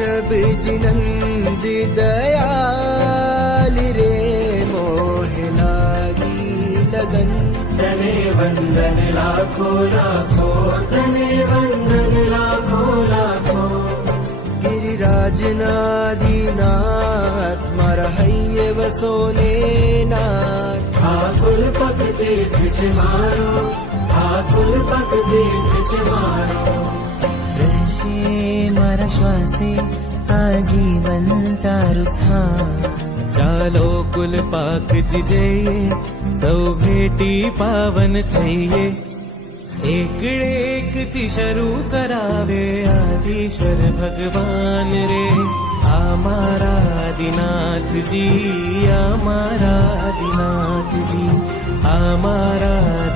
वृषभजिनन्द दयाल रे मोह लागी लगन। तने वंदन लाखों लाखों, तने वंदन लाखों लाखों। गिरिराजनादिनाथ मारा हૈયે वसोने नाथ। आकुल पग तीर्थ छे मारो, आकुल पग तीर्थ छे मारो। રહેશે મારા શ્વાસે આજીવન તારું સ્થાન। ચાલો કુલ પાકજી જઈએ, સૌ ભેટી પાવન થઈએ। એકડે એકથી શરૂ કરાવે આદિશ્વર ભગવાન રે। આ મારા આદિનાથજી, આ મારા આદિનાથજી, આ મારા